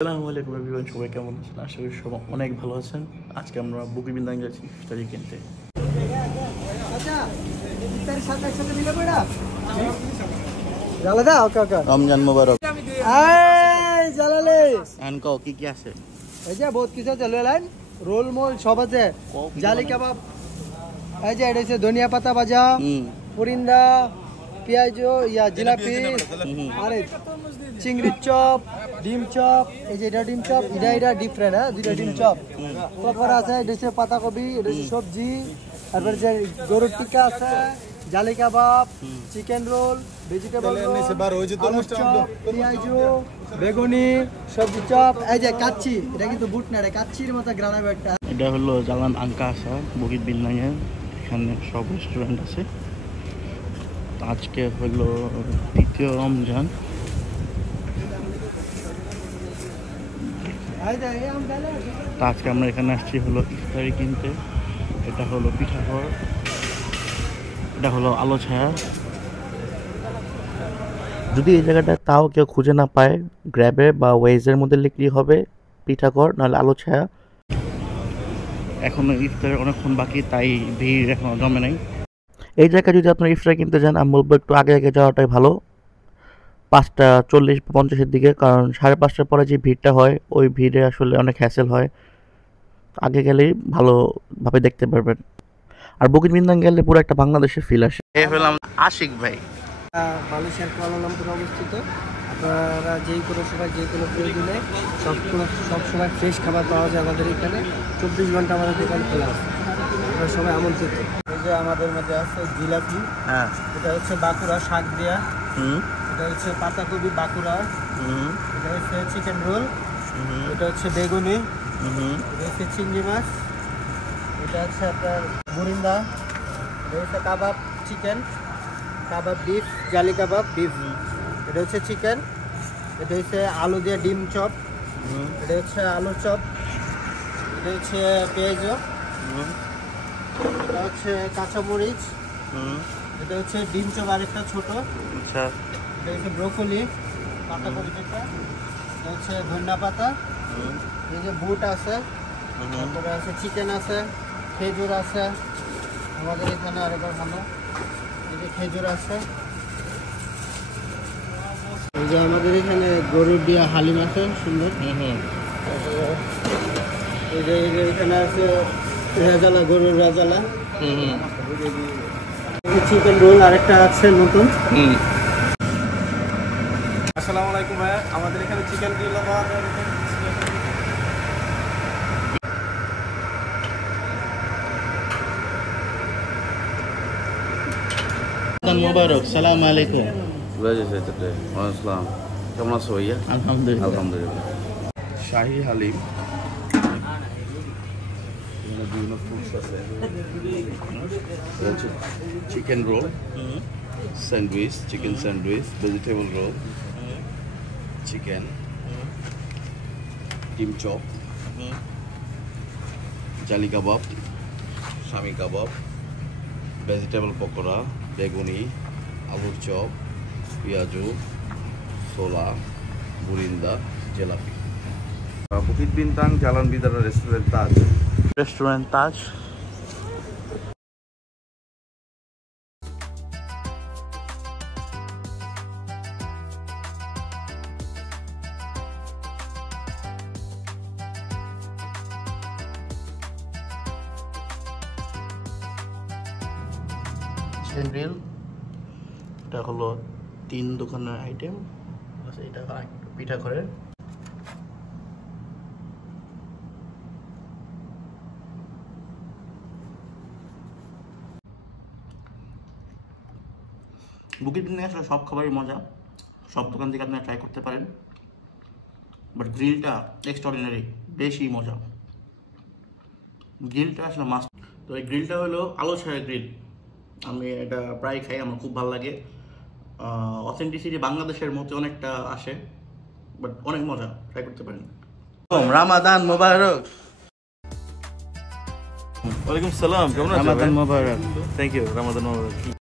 আসসালামু আলাইকুম এভরিওয়ান, সবাই কেমন আছেন? আশা করি সবাই অনেক ভালো আছেন। আজকে আমরা বুকি বিন্দাং যাচ্ছি ইফতারি কিনতে। রমজান মোবারক। কি কি আছে? এই যে বহুত কিছু আছে, রোল মোল সব আছে, জালি কাবাব, এই যে এটা হচ্ছে ধনিয়া পাতা ভাজা, পুরিন্দা, পেঁয়াজ, জিলাপি, আরে চিংড়ির চপ, ডিম চপ, এই যে এটা ডিম চপ, এটা ডিফারেন্ট, হ্যাঁ দুইটা ডিম চপ। তারপর আছে এটা হচ্ছে পাতাকপি, এটা হচ্ছে সবজি, তারপর যে গরুর টিক্কা আছে, জালি কাবাব, চিকেন রোল, ভেজিটেবল রোল, আলুর চপ, পেঁয়াজ, বেগুনি, সবজি চপ, এই যে কাচ্চি, এটা কিন্তু বুট না, এটা কাচ্চির মতো গ্রানাম একটা। এটা হলো জালান আঙ্কা আসা বুকিত বিন্দাংয়ে, এখানে সব রেস্টুরেন্ট আছে। আজকে হলো তৃতীয় রমজান। আজকে আমরা এখানে আসছি হলো ইফতারি কিনতে। এটা হলো পিঠাঘর, এটা হলো আলো ছায়া। যদি এই জায়গাটা তাও কেউ খুঁজে না পায়, গ্র্যাবে বা ওয়েজের মধ্যে লিখলেই হবে পিঠাঘর, নাহলে আলো ছায়া। এখনো ইফতারের অনেকক্ষণ বাকি, তাই ভিড় এখনো জমে নাই। এই জায়গায় যদি আপনার ইফতার কিনতে যান, আমি বলবো একটু আগে আগে যাওয়াটাই ভালো, 5:40-50 দিকে, কারণ 5:30টার পরে যে ভিড়টা হয়, ওই ভিড়ে আসলে অনেক হ্যাসেল হয়। আগে গেলেই ভালোভাবে দেখতে পারবেন। আর বুকিত বিন্দাং গেলে পুরো একটা বাংলাদেশের ফিল আসে। আশিক ভাই মালয়েশিয়ার কুয়ালালামপুরে অবস্থিত। আপনারা যেই কোনো সময় যে কোনো প্রয়োজনে সব সময় ফ্রেশ খাবার পাওয়া যায় আমাদের এখানে। 24 ঘন্টা আমাদের দোকান খোলা আছে, আপনারা সবাই আমন্ত্রিত। এই যে আমাদের মধ্যে আছে জিলাপি, হ্যাঁ এটা হচ্ছে বাঁকুড়া শাক দিয়া, এটা হচ্ছে পাতাকপি বাঁকুড়া, এটা হচ্ছে চিকেন রোল, এটা হচ্ছে বেগুনি, এটা হচ্ছে চিংড়ি মাছ, এটা হচ্ছে আপনার বুরিন্দা, এটা হচ্ছে কাবাব চিকেন, কাবাব বিফ, জালি কাবাব বিফ, এটা হচ্ছে চিকেন, এটা হচ্ছে আলু দিয়ে ডিম চপ, এটা হচ্ছে আলুর চপ, এটা হচ্ছে পেঁয়াজ, এটা হচ্ছে কাঁচামরিচ, এটা হচ্ছে ডিম চপ আরেকটা ছোট, আচ্ছা, এটা হচ্ছে ব্রোকলি পাতাকপি, এটা হচ্ছে ধনিয়া পাতা, এই যে বুট আছে, তারপরে আছে চিকেন আছে, খেজুর আছে আমাদের এখানে আরেকবার ভালো, এই যে খেজুর আছে, এই যে আমাদের এখানে গরুর দিয়া হালিম আছে সুন্দর, এই যে এখানে আছে রাজালা, গরুর রাজালা, চিকেন রোল আরেকটা আছে নতুন। আসসালামু আলাইকুম ভাইয়া, আমাদের এখানে চিকেন গ্রিল পাওয়া যায়। মোবারক, সালাম আলাইকুম। কেমন আছো ভাইয়া? আলহামদুলিল্লাহ। আলহামদুলিল্লাহ। শাহি হালিম, বিভিন্ন ফ্রুটস আছে, chicken roll, sandwich, chicken sandwich, vegetable roll, chicken, ডিম চপ, জালি কাবাব, শামি কাবাব, ভেজিটেবল পকোড়া, বেগুনি, আলুর চপ, পেঁয়াজু, ছোলা, বুরিন্দা, জিলাপি। বুকিত বিন্দাং জালান বিদারা রেস্টুরেন্ট তাজ। রেস্টুরেন্ট তাজ। চিকেন গ্রিল, এটা হলো 3 দোকানের আইটেম, এটা পিঠা ঘরের। বুকিত বিন্দাং আসলে সব খাবারই মজা, সব দোকান থেকে আপনারা ট্রাই করতে পারেন, বাট গ্রিলটা এক্সট্রাঅর্ডিনারি, বেশি মজা। গ্রিলটা আসলে মাস্ট। তো এই গ্রিলটা হলো আলো ছায়া গ্রিল, আমি এটা প্রায় খাই, আমার খুব ভালো লাগে। অথেন্টিসিটি বাংলাদেশের মতো অনেকটা আসে, বাট অনেক মজা, ট্রাই করতে পারেন। রামাদান মোবারক। ওয়ালাইকুম সালাম, কেমন আছেন? রামাদান মোবারক। Thank you, Ramadan Mobarak.